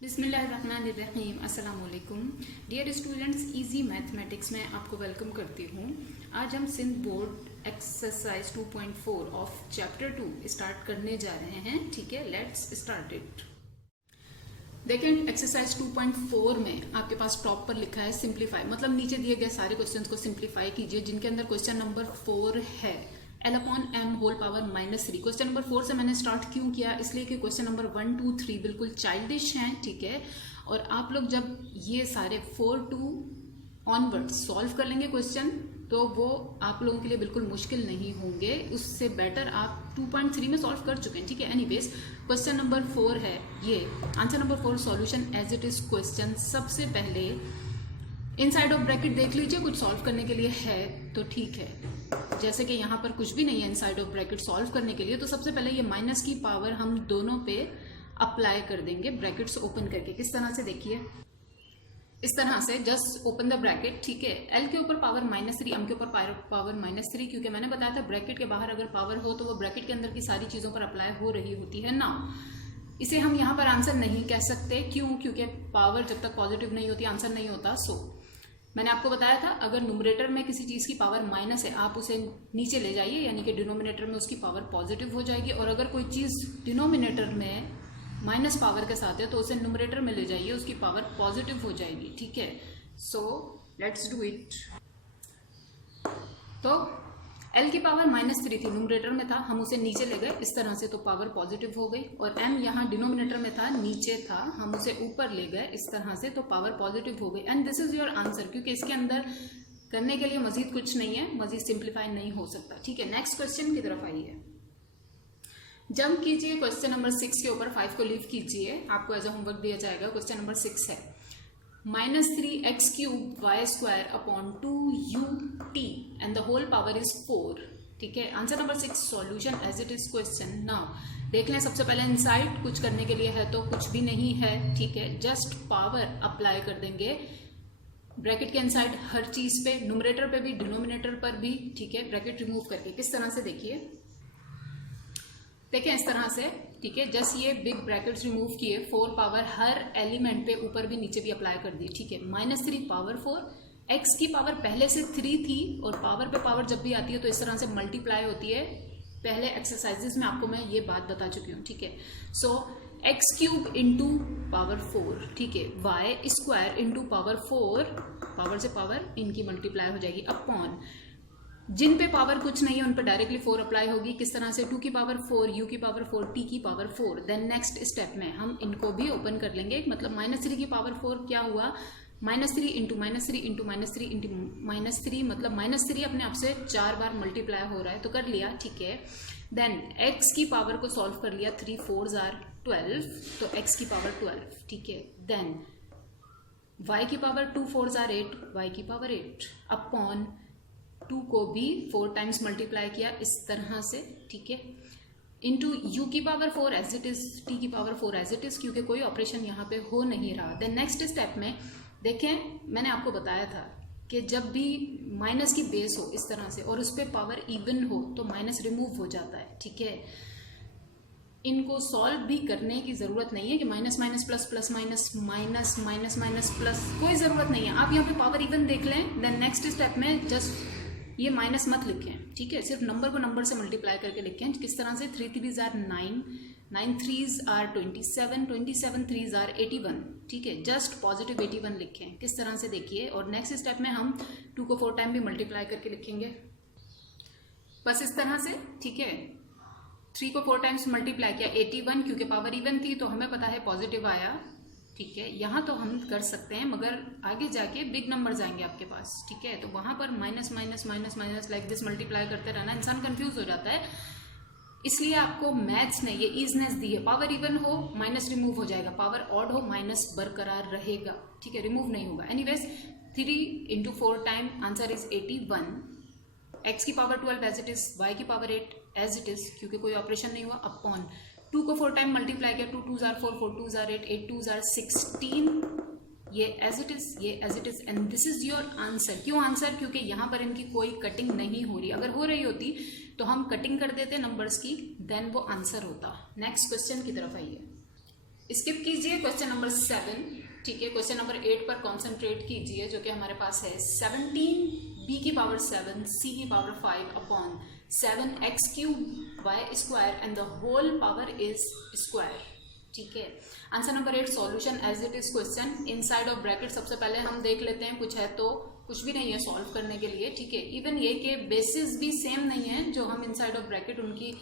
बिस्मिल्लाहिर्रहमानिर्रहीम। अस्सलाम वालेकुम डियर स्टूडेंट्स, इजी मैथमेटिक्स में आपको वेलकम करती हूँ। आज हम Sindh board exercise 2.4 of chapter 2 start करने जा रहे हैं। ठीक है, लेट्स स्टार्ट इट। देखिए, एक्सरसाइज 2.4 में आपके पास टॉप पर लिखा है सिंप्लीफाई, मतलब नीचे दिए गए सारे क्वेश्चंस को सिंप्लीफाई कीजिए जिनके अंदर क्वेश्चन नंबर 4 है L/m whole power -3। Question number 4 से मैंने स्टार्ट क्यों किया, इसलिए कि क्वेश्चन नंबर 1, 2, 3 बिल्कुल चाइल्डिश हैं। ठीक है, और आप लोग जब ये सारे 4 to ऑनवर्ड सॉल्व कर लेंगे क्वेश्चन तो वो आप लोगों के लिए बिल्कुल मुश्किल नहीं होंगे। उससे बेटर आप 2.3 में सॉल्व कर चुके हैं। ठीक है, एनीवेज क्वेश्चन नंबर 4 है ये। Answer number 4 solution as it is question. सबसे पहले इनसाइड ऑफ ब्रैकेट देख लीजिए, कुछ सॉल्व करने के लिए है तो ठीक है। जैसे कि यहाँ पर कुछ भी नहीं है इनसाइड ऑफ ब्रैकेट सॉल्व करने के लिए, तो सबसे पहले ये माइनस की पावर हम दोनों पे अप्लाई कर देंगे ब्रैकेट्स ओपन करके। किस तरह से, देखिए इस तरह से, जस्ट ओपन द ब्रैकेट। ठीक है, एल के ऊपर पावर -3, एम के ऊपर पावर -3, क्योंकि मैंने बताया था ब्रैकेट के बाहर अगर पावर हो तो वो ब्रैकेट के अंदर की सारी चीजों पर अप्लाई हो रही होती है ना। इसे हम यहाँ पर आंसर नहीं कह सकते, क्यों? क्योंकि पावर जब तक पॉजिटिव नहीं होती आंसर नहीं होता। सो मैंने आपको बताया था अगर न्यूमरेटर में किसी चीज की पावर माइनस है आप उसे नीचे ले जाइए, यानी कि डिनोमिनेटर में उसकी पावर पॉजिटिव हो जाएगी। और अगर कोई चीज डिनोमिनेटर में माइनस पावर के साथ है तो उसे न्यूमरेटर में ले जाइए, उसकी पावर पॉजिटिव हो जाएगी। ठीक है, सो लेट्स डू इट। तो L की पावर -3 थी, न्यूमरेटर में था, हम उसे नीचे ले गए इस तरह से तो पावर पॉजिटिव हो गई। और M यहाँ डिनोमिनेटर में था, नीचे था, हम उसे ऊपर ले गए इस तरह से तो पावर पॉजिटिव हो गई। And this is your answer, क्योंकि इसके अंदर करने के लिए मजीद कुछ नहीं है, मजीद सिंप्लीफाई नहीं हो सकता। ठीक है, नेक्स्ट क्वेश्चन की तरफ आइए। जंप कीजिए क्वेश्चन नंबर 6 के ऊपर, 5 को लीव कीजिए, आपको एज अ होमवर्क दिया जाएगा। क्वेश्चन नंबर 6 है -3x³ y² upon 2ut and the whole power is 4। ठीक है, answer number 6 solution as it is question. Now देख लें, सबसे पहले इनसाइड कुछ करने के लिए है तो कुछ भी नहीं है। ठीक है, जस्ट पावर अप्लाई कर देंगे ब्रैकेट के इनसाइड हर चीज पे, न्यूमरेटर पे भी डिनोमिनेटर पर भी। ठीक है, ब्रैकेट रिमूव करके किस तरह से, देखिए इस तरह से। ठीक है, जस्ट ये बिग ब्रैकेट्स रिमूव किए, 4 पावर हर एलिमेंट पे ऊपर भी नीचे भी अप्लाई कर दी। ठीक है, -3 पावर 4, x की पावर पहले से 3 थी और पावर पे पावर जब भी आती है तो इस तरह से मल्टीप्लाई होती है। पहले एक्सरसाइजेस में आपको मैं ये बात बता चुकी हूँ। ठीक है, सो x³ इंटू पावर 4, ठीक है, y² इंटू पावर 4, पावर से पावर इनकी मल्टीप्लाई हो जाएगी, अपॉन जिन पे पावर कुछ नहीं है उन पे डायरेक्टली 4 अप्लाई होगी। किस तरह से, 2 की पावर 4, u की पावर 4, t की पावर 4। देन नेक्स्ट स्टेप में हम इनको भी ओपन कर लेंगे, मतलब -3 की पावर 4 क्या हुआ, -3 इंटू -3 इंटू -3 इंटू -3, मतलब -3 अपने आप से 4 बार मल्टीप्लाई हो रहा है तो कर लिया। ठीक है, देन x की पावर को सॉल्व कर लिया, 3 4 = 12, तो x की पावर 12। ठीक है, देन y की पावर 2 4 = 8, y की पावर 8, अपॉन 2 को भी 4 टाइम्स मल्टीप्लाई किया इस तरह से। ठीक है, इंटू u की power 4 as it is, t की पावर 4 एज इट इज, क्योंकि कोई ऑपरेशन यहाँ पे हो नहीं रहा। देन नेक्स्ट स्टेप में देखें, मैंने आपको बताया था कि जब भी माइनस की बेस हो इस तरह से और उस पर पावर इवन हो तो माइनस रिमूव हो जाता है। ठीक है, इनको सॉल्व भी करने की जरूरत नहीं है कि minus minus plus plus minus minus minus minus plus, कोई जरूरत नहीं है। आप यहाँ पे पावर इवन देख लें। देन नेक्स्ट स्टेप में जस्ट ये माइनस मत लिखें। ठीक है, सिर्फ नंबर को नंबर से मल्टीप्लाई करके लिखें। किस तरह से, 3 3s are 9, 9 3s are 27, 27 3s are 81। ठीक है, जस्ट पॉजिटिव 81 लिखें किस तरह से, देखिए। और नेक्स्ट स्टेप में हम 2 को 4 टाइम भी मल्टीप्लाई करके लिखेंगे, बस इस तरह से। ठीक है, 3 को 4 टाइम्स मल्टीप्लाई किया, 81, क्योंकि पावर इवन थी तो हमें पता है पॉजिटिव आया। ठीक है, यहाँ तो हम कर सकते हैं मगर आगे जाके बिग नंबर्स आएंगे आपके पास। ठीक है, तो वहां पर minus minus minus minus like this multiply करते रहना, इंसान कंफ्यूज हो जाता है। इसलिए आपको मैथ्स ने ये ईजनेस दी है, पावर इवन हो माइनस रिमूव हो जाएगा, पावर ऑड हो माइनस बरकरार रहेगा। ठीक है, रिमूव नहीं होगा। Anyways 3 into 4 time answer is 81, x की power 12 as it is, y की पावर 8 एज इट इज, क्योंकि कोई ऑपरेशन नहीं हुआ, अपॉन 2 को 4 टाइम मल्टीप्लाई किया, 2 2s are 4, 4 2s are 8, 8 2s are 16, ये एज इट इज, ये as it is, and this is your answer. क्यों आंसर? क्योंकि यहाँ पर इनकी कोई कटिंग नहीं हो रही। अगर हो रही होती तो हम कटिंग कर देते नंबर्स की, देन वो आंसर होता। नेक्स्ट क्वेश्चन की तरफ आइए। स्किप कीजिए क्वेश्चन नंबर 7, ठीक है। क्वेश्चन नंबर 8 पर कॉन्सेंट्रेट कीजिए, जो कि हमारे पास है 17 b की पावर 7 c की power 5 upon 7 x cube y square and the whole power is square, ठीक है। Answer number 8 solution as it is question inside of bracket. सबसे पहले हम देख लेते हैं कुछ है तो कुछ भी नहीं है सॉल्व करने के लिए, ठीक है। इवन ये के बेसिस भी सेम नहीं है, जो हम इनसाइड ऑफ ब्रैकेट उनकी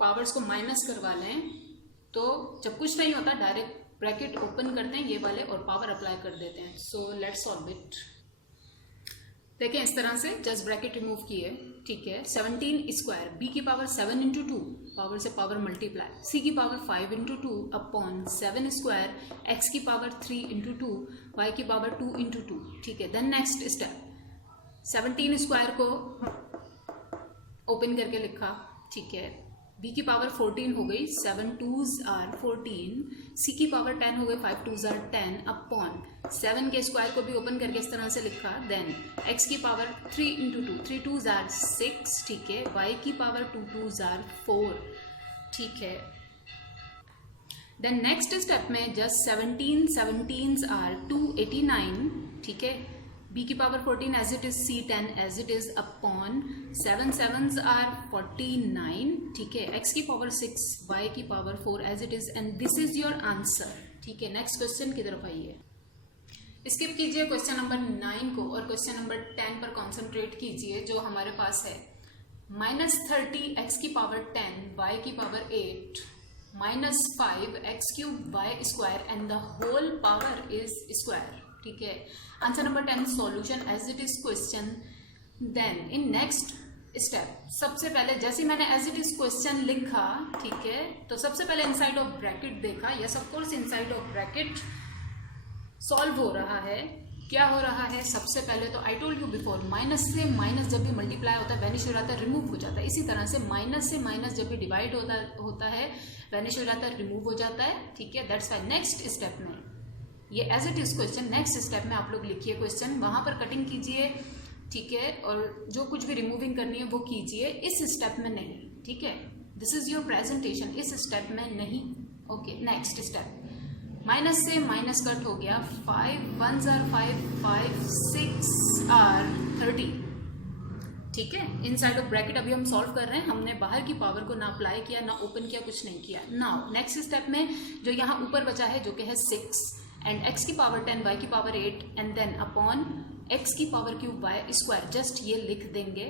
पावर्स को माइनस करवा लें तो जब कुछ नहीं होता डायरेक्ट ब्रैकेट ओपन करते हैं ये वाले और पावर अप्लाई कर देते हैं। So let's solve it. देखें इस तरह से जस्ट ब्रैकेट रिमूव किए, ठीक है। 17 स्क्वायर बी की पावर 7 इंटू 2 पावर से पावर मल्टीप्लाई सी की power 5 into 2 upon 7 square x की पावर 3 इंटू 2 वाई की पावर 2 इंटू 2, ठीक है। देन नेक्स्ट स्टेप 17 स्क्वायर को ओपन करके लिखा, ठीक है। b की पावर 14 हो गई, 7 2s आर 14, c की पावर 10 हो गई, 5 2s आर 10 अपॉन 7 के स्क्वायर को भी ओपन करके इस तरह से लिखा। देन x की पावर 3 इंटू 2, 3 2s आर 6, ठीक है। y की पावर 2 2s आर 4, ठीक है। देन नेक्स्ट स्टेप में जस्ट 17 17s आर 289, ठीक है। b की power 14 as it is, c 10 as it is upon 7 7s are 49, ठीक है। x की पावर 6 y की power 4 as it is and this is your answer, ठीक है। नेक्स्ट क्वेश्चन की तरफ आइए। स्किप कीजिए क्वेश्चन नंबर 9 को और क्वेश्चन नंबर 10 पर कॉन्सेंट्रेट कीजिए, जो हमारे पास है -30 x की पावर 10 y की power 8 -5 x cube y square and the whole power is square, ठीक है। Answer number 10 solution as it is question. Then in next step सबसे पहले जैसे मैंने एज इट इज क्वेश्चन लिखा, ठीक है, तो सबसे पहले इनसाइड ऑफ ब्रैकेट देखा। Yes of course inside of bracket solve हो रहा है। क्या हो रहा है सबसे पहले तो I told you before, minus से माइनस जब भी मल्टीप्लाई होता है वैनिश हो जाता है, रिमूव हो जाता है। इसी तरह से माइनस जब भी डिवाइड होता है वैनिश हो जाता है, रिमूव हो जाता है, ठीक है। दैट्स वाई नेक्स्ट स्टेप में ये as it is question, next step में आप लोग लिखिए क्वेश्चन, वहां पर कटिंग कीजिए, ठीक है, और जो कुछ भी रिमूविंग करनी है वो कीजिए, इस स्टेप में नहीं, ठीक है। दिस इज योर प्रेजेंटेशन, इस स्टेप में नहीं, ओके। नेक्स्ट स्टेप माइनस से माइनस कट हो गया, 5 1s आर 5 5 6 आर 30, ठीक है। इनसाइड ऑफ ब्रैकेट अभी हम सॉल्व कर रहे हैं, हमने बाहर की पावर को ना अप्लाई किया ना ओपन किया, कुछ नहीं किया। नाउ नेक्स्ट स्टेप में जो यहाँ ऊपर बचा है जो कि है 6 एंड x की पावर 10 y की power 8 and then upon x की power cube y square, just ये लिख देंगे,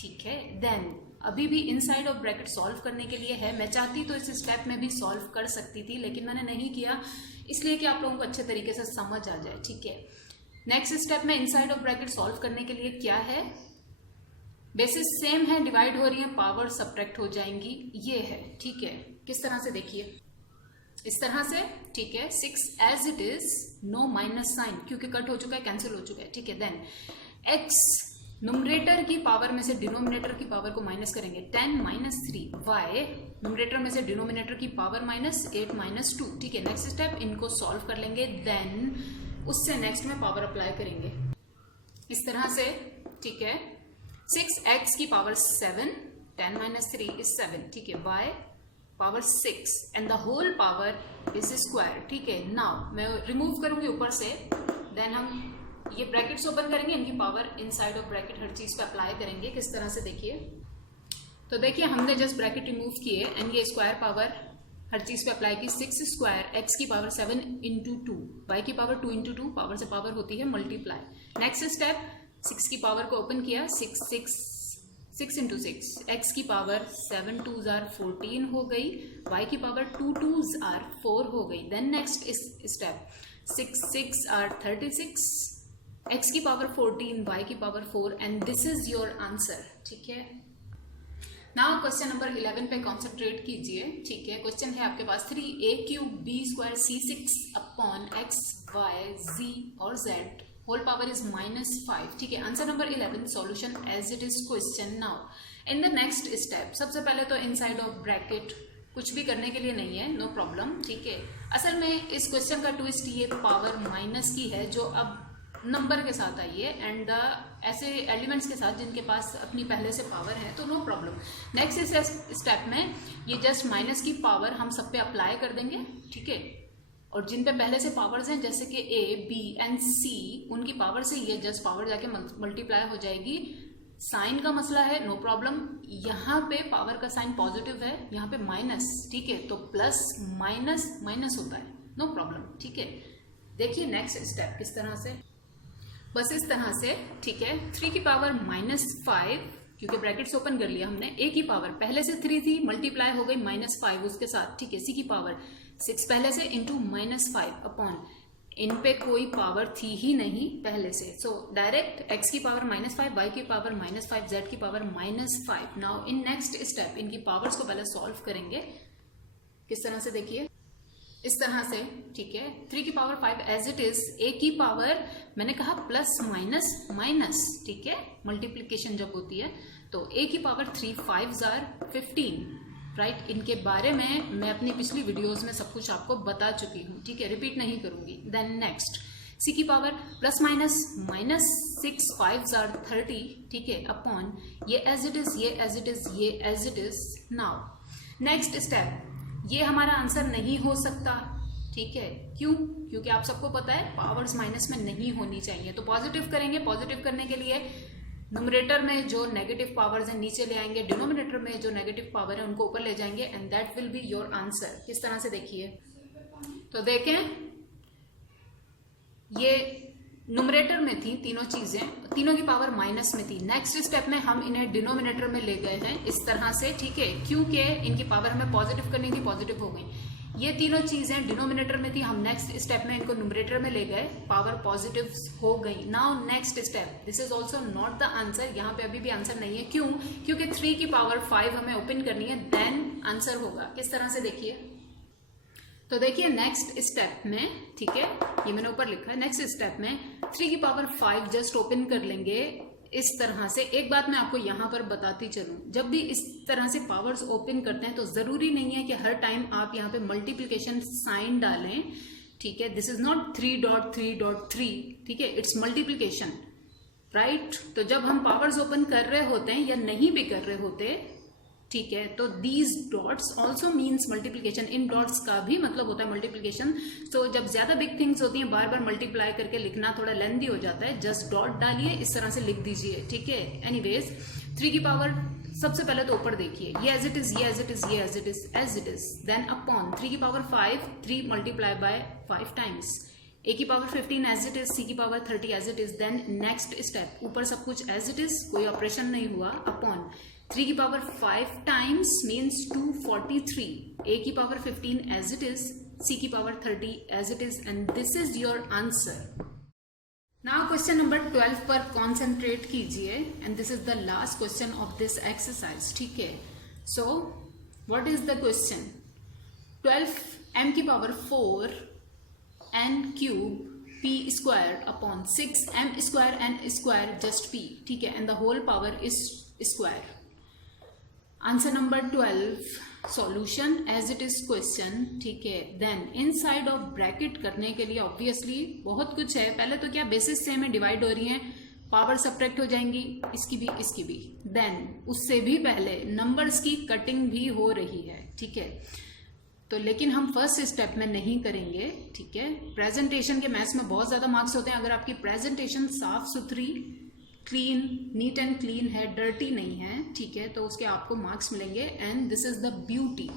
ठीक है। देन अभी भी इनसाइड ऑफ ब्रैकेट सॉल्व करने के लिए है। मैं चाहती तो इस स्टेप में भी सॉल्व कर सकती थी, लेकिन मैंने नहीं किया, इसलिए कि आप लोगों को अच्छे तरीके से समझ आ जाए, ठीक है। नेक्स्ट स्टेप में इनसाइड ऑफ ब्रैकेट सॉल्व करने के लिए क्या है, बेसिस सेम है, डिवाइड हो रही है, पावर सब्ट्रैक्ट हो जाएंगी, ये है, ठीक है। किस तरह से देखिए, इस तरह से, ठीक है। 6 as it is, no minus sign क्योंकि कट हो चुका है, कैंसिल हो चुका है, ठीक है। देन x नुमरेटर की पावर में से डिनोमिनेटर की पावर को माइनस करेंगे, 10 -3 y नुमरेटर में से डिनोमिनेटर की पावर -8 -2, ठीक है। नेक्स्ट स्टेप इनको सॉल्व कर लेंगे, देन उससे नेक्स्ट में पावर अप्लाई करेंगे इस तरह से, ठीक है। 6x की पावर 7 10 -3 इज 7, ठीक है। y power 6 and the whole power is square, ठीक है। नाउ मैं रिमूव करूंगी ऊपर से, देन हम ये ब्रैकेट्स ओपन करेंगे, इनकी पावर इनसाइड ऑफ ब्रैकेट हर चीज पे अप्लाई करेंगे। किस तरह से देखिए, तो देखिए हमने जस्ट ब्रैकेट रिमूव किए एंड ये स्क्वायर पावर हर चीज पे अप्लाई की। 6 स्क्वायर एक्स की पावर 7 इंटू 2 वाई की पावर 2 इंटू 2, पावर से पावर होती है मल्टीप्लाई। नेक्स्ट स्टेप 6 की पावर को ओपन किया, 6 इंटू 6 एक्स की पावर 7 2s आर 14 हो गई, y की पावर 2 2s आर 4 हो गई। Then next step 6 6 are 36, x की पावर 14 y की power 4 and this is your answer, ठीक है। नाउ क्वेश्चन नंबर 11 पे कॉन्सेंट्रेट कीजिए, ठीक है। क्वेश्चन है आपके पास 3a³ b² c6 upon x y z और z होल पावर इज -5, ठीक है। Answer number 11 solution as it is question. Now in the next step सबसे पहले तो इनसाइड ऑफ ब्रैकेट कुछ भी करने के लिए नहीं है, नो प्रॉब्लम, ठीक है। असल में इस क्वेश्चन का ट्विस्ट ये पावर माइनस की है, जो अब नंबर के साथ आइए एंड ऐसे एलिमेंट्स के साथ जिनके पास अपनी पहले से पावर है, तो नो प्रॉब्लम। नेक्स्ट स्टेप में ये जस्ट माइनस की पावर हम सब पे अप्लाई कर देंगे, ठीक है। और जिन पे पहले से पावर्स हैं जैसे कि ए, बी एंड सी, उनकी पावर से ये जस्ट पावर जाके मल्टीप्लाई हो जाएगी। साइन का मसला है, नो प्रॉब्लम। यहाँ पे पावर का साइन पॉजिटिव है, यहाँ पे माइनस, ठीक है, तो प्लस माइनस माइनस होता है, नो प्रॉब्लम, ठीक है। देखिए नेक्स्ट स्टेप किस तरह से, बस इस तरह से, ठीक है। 3 की पावर -5, क्योंकि ब्रैकेट्स ओपन कर लिया हमने, ए की पावर पहले से 3 थी, मल्टीप्लाई हो गई -5 उसके साथ, ठीक है। सी की पावर 6 पहले से इंटू -5 अपॉन, इन पे कोई पावर थी ही नहीं पहले से, सो डायरेक्ट x की पावर -5, y की पावर -5, z की power -5। Now in next step इनकी पावर्स को पहले सॉल्व करेंगे। किस तरह से, देखिए इस तरह से, ठीक है। 3 की power 5 as it is, a की पावर मैंने कहा प्लस माइनस माइनस, ठीक है, मल्टीप्लीकेशन जब होती है तो a की पावर 3 5 = 15, राइट। इनके बारे में मैं अपनी पिछली वीडियोस में सब कुछ आपको बता चुकी हूँ, ठीक है, रिपीट नहीं करूंगी। देन नेक्स्ट सी की पावर प्लस माइनस -6 5 = 30, ठीक है, अपॉन ये एज इट इज, ये एज इट इज, ये as it is. Now next step, ये हमारा आंसर नहीं हो सकता, ठीक है। क्यों? क्योंकि आप सबको पता है पावर्स माइनस में नहीं होनी चाहिए, तो पॉजिटिव करेंगे। पॉजिटिव करने के लिए न्यूमरेटर में जो नेगेटिव पावर्स हैं नीचे ले आएंगे, डिनोमिनेटर में जो नेगेटिव पावर है उनको ऊपर ले जाएंगे, and that will be your answer. किस तरह से, देखिए, तो देखें ये न्यूमरेटर में थी तीनों चीजें, तीनों की पावर माइनस में थी। नेक्स्ट स्टेप में हम इन्हें डिनोमिनेटर में ले गए हैं इस तरह से, ठीक है, क्योंकि इनकी पावर हमें पॉजिटिव करनी थी, पॉजिटिव हो गई। ये तीनों चीजें डिनोमिनेटर में थी, हम नेक्स्ट स्टेप में इनको न्यूमरेटर में ले गए, पावर पॉजिटिव हो गई। Now next step, this is also not the answer, यहाँ पे अभी भी आंसर नहीं है। क्यों? क्योंकि 3 की पावर 5 हमें ओपन करनी है, देन आंसर होगा। किस तरह से, देखिए, तो देखिए नेक्स्ट स्टेप में, ठीक है, ये मैंने ऊपर लिखा है, नेक्स्ट स्टेप में 3 की पावर 5 जस्ट ओपन कर लेंगे इस तरह से। एक बात मैं आपको यहाँ पर बताती चलूं, जब भी इस तरह से पावर्स ओपन करते हैं तो जरूरी नहीं है कि हर टाइम आप यहाँ पे मल्टीप्लिकेशन साइन डालें, ठीक है। दिस इज नॉट 3.3.3, ठीक है, इट्स मल्टीप्लिकेशन, राइट। तो जब हम पावर्स ओपन कर रहे होते हैं या नहीं भी कर रहे होते, ठीक है, तो these dots also means multiplication, in dots का भी मतलब होता है मल्टीप्लीकेशन। तो जब ज्यादा बिग थिंग्स होती हैं बार बार मल्टीप्लाई करके लिखना थोड़ा लेंथी हो जाता है, जस्ट डॉट डालिए, इस तरह से लिख दीजिए, ठीक है। एनीवेज 3 की पावर सबसे पहले तो ऊपर देखिए, ये एज इट इज, ये एज इट इज, ये as it is, as it is, then upon 3 की power 5, 3 multiply by 5 times, a की power 15 as it is, c की power 30 as it is, then next step, ऊपर सब कुछ as it is, कोई operation नहीं हुआ, अपॉन 3 की पावर 5 टाइम्स मीन्स 243, a की power 15 as it is, c की power 30 as it is, and this is your answer. Now question number 12 पर कॉन्सेंट्रेट कीजिए, and this is the last question of this exercise, ठीक है। So what is the question? 12 m की power 4 n cube p square upon 6 m square n square just p, ठीक है, and the whole power is square. Answer number 12, solution as it is question, ठीक है। Then inside of bracket करने के लिए obviously बहुत कुछ है। पहले तो क्या, बेसिस सेम है, डिवाइड हो रही है, पावर सब्ट्रैक्ट हो जाएंगी, इसकी भी इसकी भी। देन उससे भी पहले नंबर्स की कटिंग भी हो रही है, ठीक है। तो लेकिन हम फर्स्ट स्टेप में नहीं करेंगे, ठीक है। प्रेजेंटेशन के मैथ्स में बहुत ज्यादा मार्क्स होते हैं, अगर आपकी प्रेजेंटेशन साफ सुथरी, क्लीन, नीट एंड क्लीन है, डर्टी नहीं है, ठीक है, तो उसके आपको मार्क्स मिलेंगे। And this is the beauty,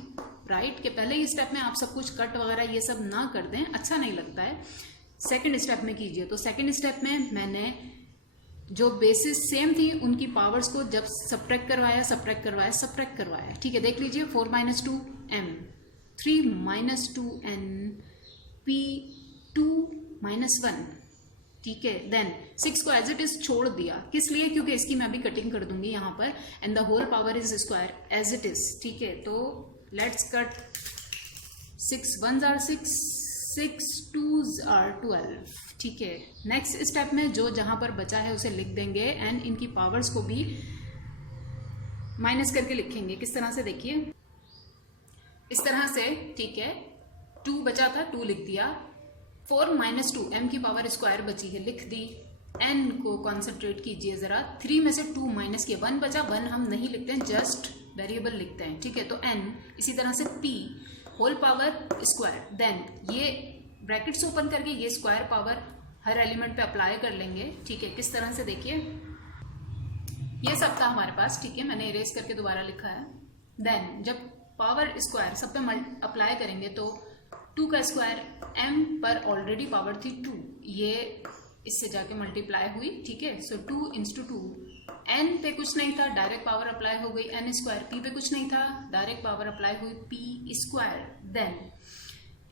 right, कि पहले ही स्टेप में आप सब कुछ कट वगैरह ये सब ना कर दें, अच्छा नहीं लगता है। सेकंड स्टेप में कीजिए। तो सेकंड स्टेप में मैंने जो बेसिस सेम थी उनकी पावर्स को जब सब्ट्रैक्ट करवाया, सब्ट्रैक्ट करवाया, सब्ट्रैक्ट करवाया, ठीक है। देख लीजिए 4 - 2 m, 3 - 2 n, p 2 - 1, ठीक है। देन 6 को एज इट इज छोड़ दिया, किस लिए? क्योंकि इसकी मैं अभी कटिंग कर दूंगी यहाँ पर, and the whole power is square as it is, ठीक है। तो let's cut, 6 1s are 6, 6 2s are 12, ठीक है। नेक्स्ट स्टेप में जो जहां पर बचा है उसे लिख देंगे, एंड इनकी पावर्स को भी माइनस करके लिखेंगे। किस तरह से, देखिए इस तरह से, ठीक है। 2 बचा था, 2 लिख दिया, 4 माइनस 2 m की पावर स्क्वायर बची है, लिख दी। n को कॉन्सेंट्रेट कीजिए जरा, 3 में से 2 माइनस किया, 1 बचा, 1 हम नहीं लिखते हैं, जस्ट वेरिएबल लिखते हैं, ठीक है। तो n, इसी तरह से p whole power square, then ये ब्रैकेट्स ओपन करके ये स्क्वायर पावर हर एलिमेंट पे अप्लाई कर लेंगे, ठीक है। किस तरह से देखिए, ये सब था हमारे पास, ठीक है, मैंने इरेज करके दोबारा लिखा है। देन जब पावर स्क्वायर सब पे अप्लाई करेंगे तो 2 का स्क्वायर, m पर ऑलरेडी पावर थी 2, ये इससे जाके मल्टीप्लाई हुई, ठीक है। सो 2 इंटू 2, n पे कुछ नहीं था, डायरेक्ट पावर अप्लाई हो गई n स्क्वायर, p पे कुछ नहीं था, डायरेक्ट पावर अप्लाई हुई p square. Then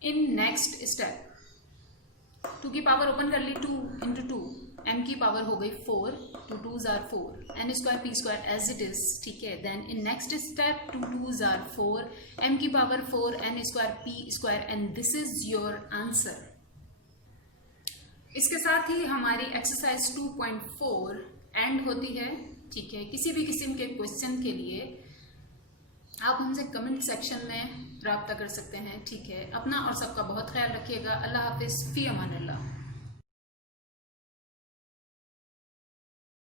in next step 2 की पावर ओपन कर ली, 2 इंटू 2, m की पावर हो गई 4, 2 2s are 4, n square p square as it is, ठीक है। Then in next step 2 2s are 4, m की power 4, n square p square, and this is your answer. इसके साथ ही हमारी एक्सरसाइज 2.4 एंड होती है, ठीक है। किसी भी किस्म के क्वेश्चन के लिए आप हमसे कमेंट सेक्शन में राब्ता कर सकते हैं, ठीक है। अपना और सबका बहुत ख्याल रखिएगा। अल्लाह हाफिज, फी अमान अल्लाह।